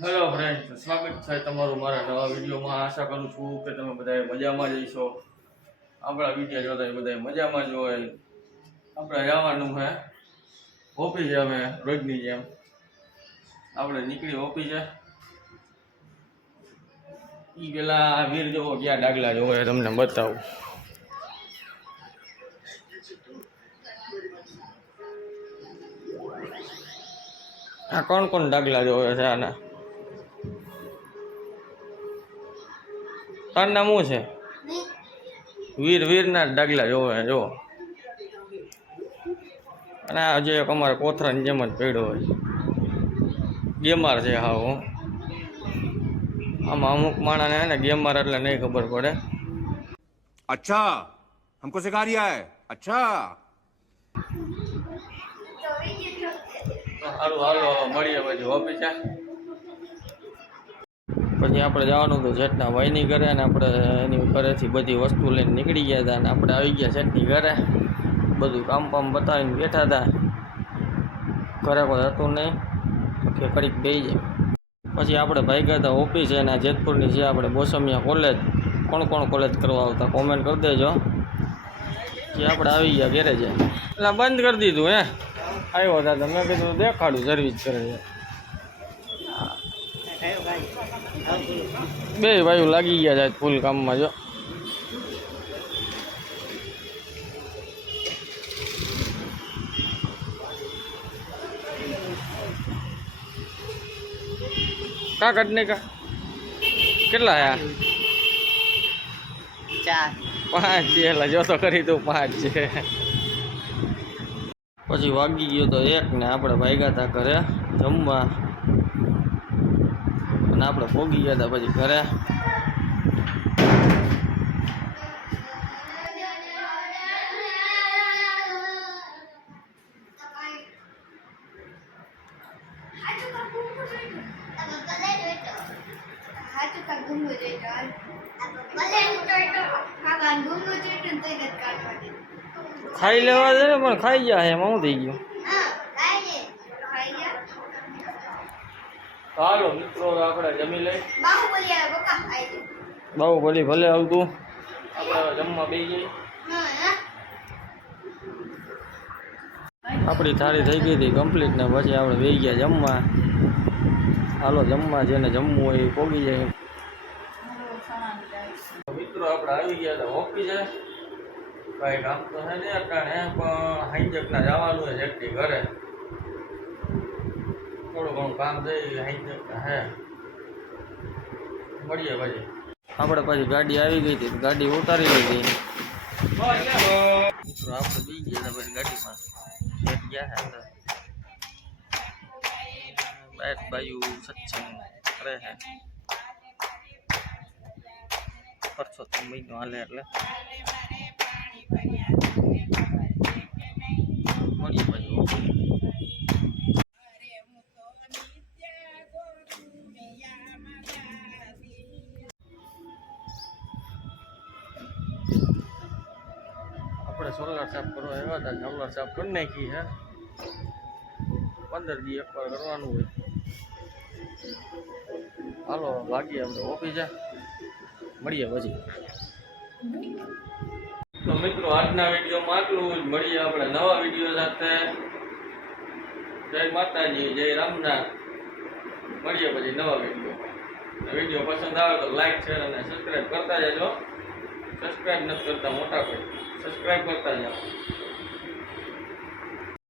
Hello friend, સ્વાગત છે તમારું મારા નવા વિડીયોમાં। આશા કરું છું કે તમે બધા મજામાં જ હશો। આપણા વિડીયો જોતા બધા મજામાં જ હોય। આપણે જવાનું છે ઓફિસે, અમે રોજની જેમ આપણે નીકળી ઓફિસે। એ પેલા વીર જોવો ક્યાં ડાગલા જોવે તમને બતાવું। આ કોણ કોણ ડાગલા જોવે છે આના? તાર નામ શું છે? વીર વીરના ડાગલા જોવે જો। અને આ જે અમારે કોથરાની જેમ જ પડ્યો હોય, ગેમાર છે હા। હું આમાં અમુક માણસને હે ને ગેમાર એટલે નહીં ખબર પડે। अच्छा हमको सिखा रिया है। अच्छा સારું હાલો મળીએ પછી ઓફિસે। પછી આપણે જવાનું હતું શેઠના ભાઈની ઘરે, અને આપણે એની ઘરેથી બધી વસ્તુ લઈને નીકળી ગયા હતા, અને આપણે આવી ગયા શેઠની ઘરે। બધું કામ પામ બતાવીને બેઠા હતા, ઘરે કોઈ હતું નહીં કે કડીક બેસી જાય। પછી આપણે ભાગ્યા હતા ઓફિસ એના જેતપુરની છે આપણે બોસમિયા કોલેજ। કોણ કોણ કોલેજ કરવા આવતા કોમેન્ટ કરી દેજો। કે આપણે આવી ગયા ગેરેજ, એટલે બંધ કરી દીધું હે। આવ્યો હતા તો મેં કીધું દેખાડું સર્વિસ કરે છે। બે ભાઈઓ લાગી ગયા છે ફૂલ કામમાં જો। કા કટને કા કેટલા આયા? 4 5 છે, એટલે જો તો કરી તું 5 છે। પછી વાગી ગયો તો 1 ને આપણે ભાગ્યા હતા ઘરે જમવા, અને આપણે પોગી ગયા હતા પછી ઘરે। ખાઈ લેવા દે ને, પણ ખાઈ જાય એમાં શું થઈ ગયું? હાલો મિત્રો આપણે જમી લઈ। બાહુબલી ભલે આવતું, આપણે જમવા બેસી જઈએ। આપણી થાળી થઈ ગઈ હતી કમ્પ્લીટ, ને પછી આપણે બેસી ગયા જમવા। હાલો જમવા, જેને જમવું હોય એ પોગી જાય। મિત્રો આપણે આવી ગયા હતા ઓફિસે। ભાઈ કામ તો છે ને અટાણે, પણ હાઈજકના જવાનું છે જેટલી ઘરે, થોડું ઘણું કામ થઈ હાઈજકના હે। મળીએ પછી આપણે પછી ગાડી આવી ગઈ હતી, ગાડી ઉતારી લીધી। મિત્રો આપણે બી ગયા હતા પછી ગાડીમાં બેઠ ગયા હે અંદર। બેઠ બાયુ સત્સંગ કરે છે, પરસોત્તમ મહિનો હાલે એટલે મળીએ પછી। આપણે સોલાર સાફ કરવા આવ્યા હતા, સોલાર સાફ કરી નાખી હે। 15 દી એકવાર કરવાનું હોય। હાલો ભાગીએ આપણે ઓફિસે, મળીએ પછી। તો મિત્રો આજના વિડીયોમાં આટલું જ, મળીએ આપણે નવા વિડીયો સાથે। જય માતાજી, જય રામનાથ। મળીએ પછી નવા વિડીયો પસંદ આવે તો લાઈક શેર અને સબસ્ક્રાઈબ કરતા જજો। સબસ્ક્રાઈબ નથી કરતા મોટા કોઈ, સબસ્ક્રાઈબ કરતા જાઓ।